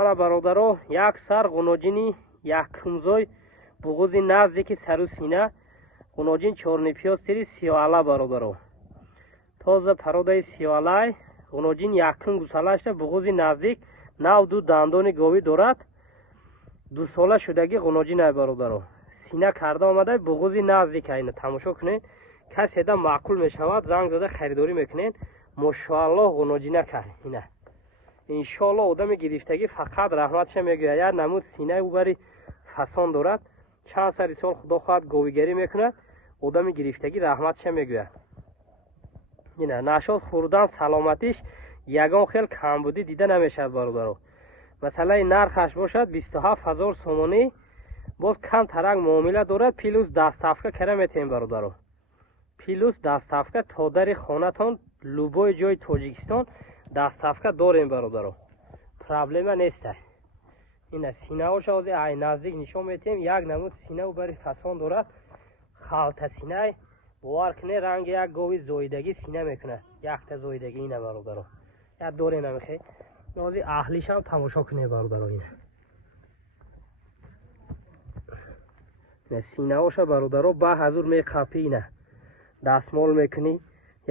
ана бародаро як сар ғуноҷини якумзой буғузи наздики сару сина ғуноҷин чорнипиёз тири сиёала бародаро тоза пародаи сиёалай ғуноҷин якум гусалашта буғузи наздик нав ду дандони говӣ дорад 2 сола шудаги ғуноҷинай бародаро сина карда омадай буғузи наздик айна тамошо кунед каседа маъқул мешавад занг зада харидорӣ мекунед мошоаллоҳ ғуноҷина кар ина иншоаллоҳ одами гирифтагӣ фақат раҳматша мегӯяд як намуд синаи убари фасон дорад чанд сари сол худо хоҳад говигарӣ мекунад одами гирифтагӣ раҳматша мегӯяд ина нашод хӯрдан саломатиш ягон хел камбудӣ дида намешавад бародаро масалаи нархаш бошад 27000 сомонӣ боз кам тарак муомила дорад плюс дастафка кара метем бародаро плюс дастафка то дари хонатон любой ҷои тоҷикистон дастафка дорем бародаро проблема нестай ина синаоша ҳозир ай наздик нишон метем як намуд сина убари фасон дорад халта синай бовар кунед ранги як гови зоидагӣ сина мекунад якта зоидагӣ ина бародаро як доре намехе ҳозир аҳлишам тамошо кунед бародаро ина синаоша бародаро ба ҳазур меқапӣ ина дастмол мекунӣ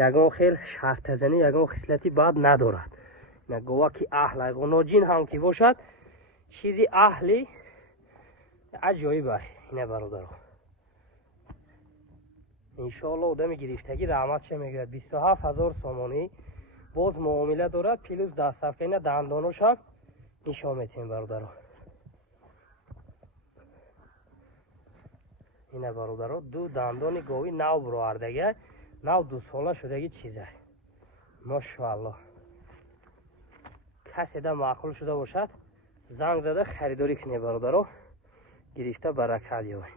ягон хел шартазанӣ ягон хислати бад надорад ина гова ки аҳлай ғуноҷин ҳам ки бошад чизи аҳли аҷоибай ина бародаро иншоаллоҳ одами гирифтагӣ раҳматша мегӯяд 27000 сомонӣ боз муомила дорад плюс дастафка ина дандоношам нишон метем бародаро ина бародаро ду дандони говӣ нав буровардагай нав 2 сола шудаги чизай мошоаллоҳ каседа маъқул шуда бошад занг зада харидорӣ кунед бародаро гирифта баракат ёбед